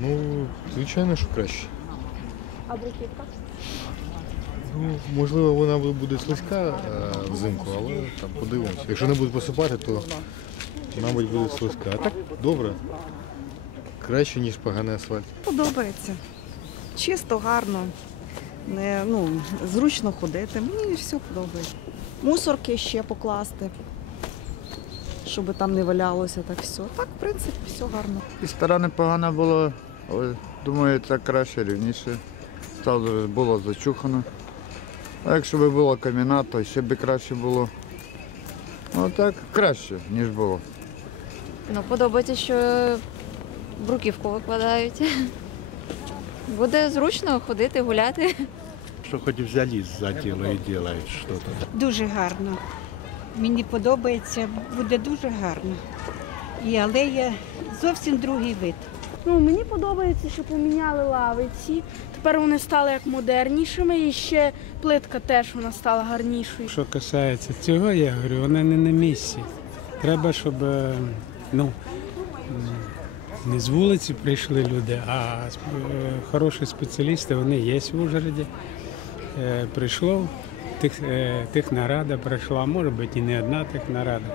Ну, звичайно, що краще. А бруківка? Ну, можливо, вона буде слизька е, взимку, але там подивимося. Якщо не буде посипати, то мабуть буде слизька. А так добре. Краще, ніж поганий асфальт. Подобається. Чисто, гарно, не, ну, зручно ходити. Мені все подобається. Мусорки ще покласти, щоб там не валялося так все. Так, в принципі, все гарно. І стара непогана була, але думаю, це краще, рівніше. Стало було зачухано. А якщо б була каміна, то ще б краще було. Ну так, краще, ніж було. Ну, подобається, що бруківку викладають. Буде зручно ходити, гуляти. Что хоть взялись за дело и делают что-то. Дуже гарно. Мені подобається, буде дуже гарно. І алея зовсім другий вид. Ну, мені подобається, що поміняли лавиці. Тепер вони стали як модернішими, і ще плитка теж вона стала гарнішою. Що касається цього, я говорю, вона не на місці. Треба, щоб е, ну, не з вулиці прийшли люди, а е, хороші спеціалісти, вони є в Ужгороді. Е, Прийшло, тих, технарада прийшла, може бути і не одна технарада.